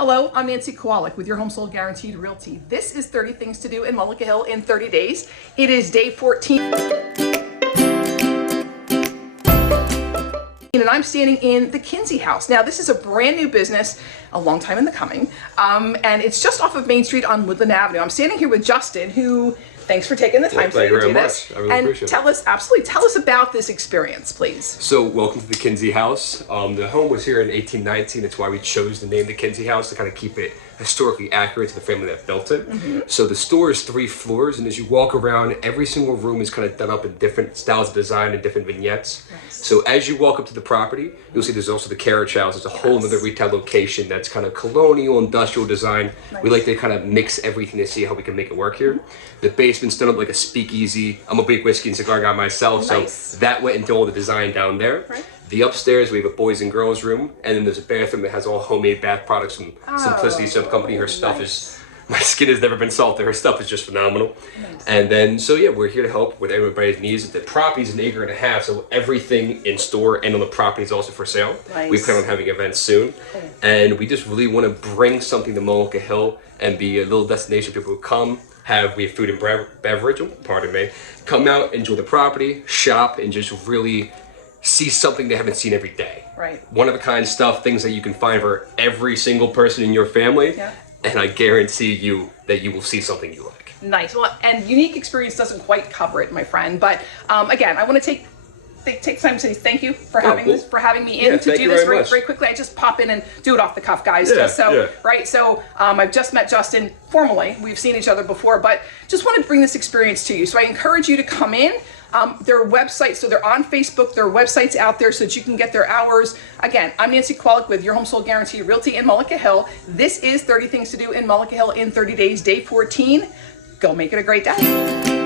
Hello, I'm Nancy Kowalik with your Home Sold Guaranteed Realty. This is 30 Things to Do in Mullica Hill in 30 days. It is day 14. And I'm standing in the Kinsey House. Now, this is a brand new business, a long time in the coming, and it's just off of Main Street on Woodland Avenue. I'm standing here with Justin, who, thanks for taking the time today to do this. I really appreciate it. Tell us about this experience, please. So, welcome to the Kinsey House. The home was here in 1819. That's why we chose the name the Kinsey House, to kind of keep it historically accurate to the family that built it. So the store is 3 floors, and as you walk around, every single room is kind of done up in different styles of design and different vignettes. Nice. So as you walk up to the property, you'll see there's also the carriage house. It's a whole other retail location that's kind of colonial, industrial design. Nice. We like to kind of mix everything to see how we can make it work here. The basement's done up like a speakeasy. I'm a big whiskey and cigar guy myself, Nice. so that went into all the design down there. Right. The upstairs, we have a boys and girls room, and then there's a bathroom that has all homemade bath products from Simplicity Soap Company. Her stuff is, my skin has never been salted. Her stuff is just phenomenal. Nice. And then, so yeah, we're here to help with everybody's needs. The property's 1.5 acres, so everything in store and on the property is also for sale. Nice. We plan on having events soon. Cool. And we just really want to bring something to Mullica Hill and be a little destination. People who come, we have food and beverage, pardon me, come out, enjoy the property, shop, and just really see something they haven't seen every day. Right. One of a kind stuff, things that you can find for every single person in your family. Yeah. And I guarantee you that you will see something you like. Nice. Well, and unique experience doesn't quite cover it, my friend. But again, I want to take time to say thank you for having cool. this, for having me in to do this very quickly. I just pop in and do it off the cuff, guys. Right. So I've just met Justin formally. We've seen each other before, but just wanted to bring this experience to you. So I encourage you to come in. Their website, so they're on Facebook, their website's out there so that you can get their hours. Again, I'm Nancy Kowalik with your Home Sold Guarantee Realty in Mullica Hill. This is 30 Things to Do in Mullica Hill in 30 days, day 14. Go make it a great day.